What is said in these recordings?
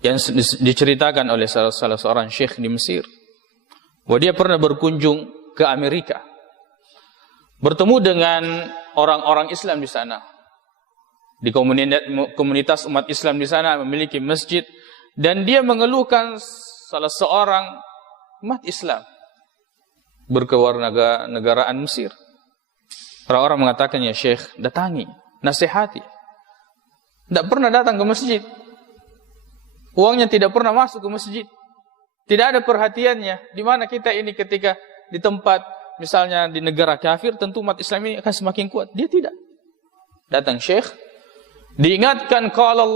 Yang diceritakan oleh salah seorang syekh di Mesir, bahwa dia pernah berkunjung ke Amerika, bertemu dengan orang-orang Islam di sana. Di komunitas umat Islam di sana memiliki masjid, dan dia mengeluhkan salah seorang umat Islam berkewarganegaraan Mesir. Orang-orang mengatakan, ya Syekh, datangi, nasihati. Tidak pernah datang ke masjid. Uangnya tidak pernah masuk ke masjid. Tidak ada perhatiannya. Di mana kita ini ketika di tempat, misalnya di negara kafir, tentu umat Islam ini akan semakin kuat. Dia tidak. Datang Syekh, diingatkan qala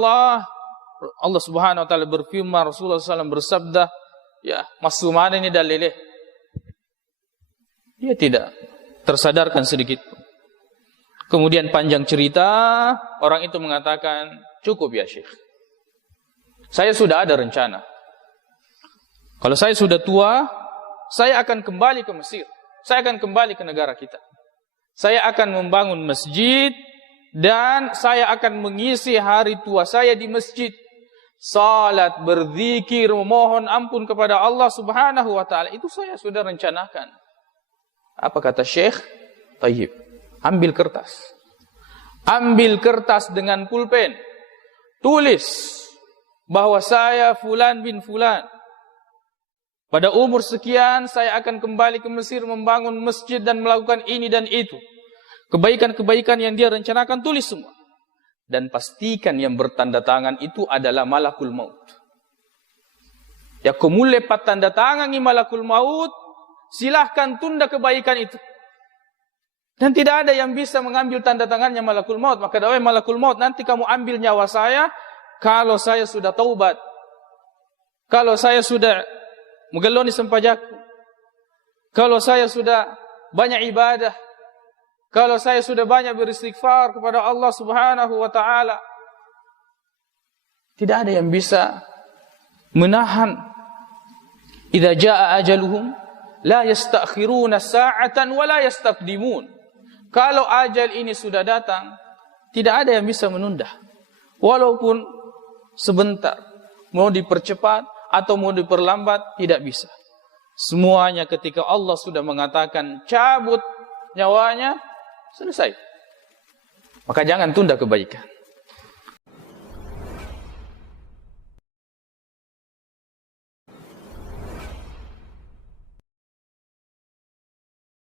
Allah Subhanahu wa taala berfirman, Rasulullah SAW bersabda, ya, masuk mana ini dalilnya? Dia tidak tersadarkan sedikit. Kemudian panjang cerita, orang itu mengatakan, cukup ya Syekh. Saya sudah ada rencana. Kalau saya sudah tua, saya akan kembali ke Mesir. Saya akan kembali ke negara kita. Saya akan membangun masjid, dan saya akan mengisi hari tua saya di masjid. Salat, berzikir, memohon ampun kepada Allah Subhanahu wa ta'ala. Itu saya sudah rencanakan. Apa kata Syekh? Tayyib. Ambil kertas. Ambil kertas dengan pulpen. Tulis bahwa saya Fulan bin Fulan, pada umur sekian saya akan kembali ke Mesir membangun masjid dan melakukan ini dan itu. Kebaikan-kebaikan yang dia rencanakan, tulis semua. Dan pastikan yang bertanda tangan itu adalah malakul maut. Ya kumule patanda tangan ni malakul maut, silahkan tunda kebaikan itu. Dan tidak ada yang bisa mengambil tanda tangannya malakul maut. Maka dawai malakul maut, nanti kamu ambil nyawa saya kalau saya sudah taubat, kalau saya sudah menggeloni sempajaku, kalau saya sudah banyak ibadah, kalau saya sudah banyak beristighfar kepada Allah Subhanahu wa ta'ala. Tidak ada yang bisa menahan. Idza jaa ajaluhum la yastakhiruna sa'atan wa la yastaqdimun. Kalau ajal ini sudah datang, tidak ada yang bisa menunda. Walaupun sebentar, mau dipercepat atau mau diperlambat, tidak bisa. Semuanya ketika Allah sudah mengatakan cabut nyawanya, selesai. Maka jangan tunda kebaikan.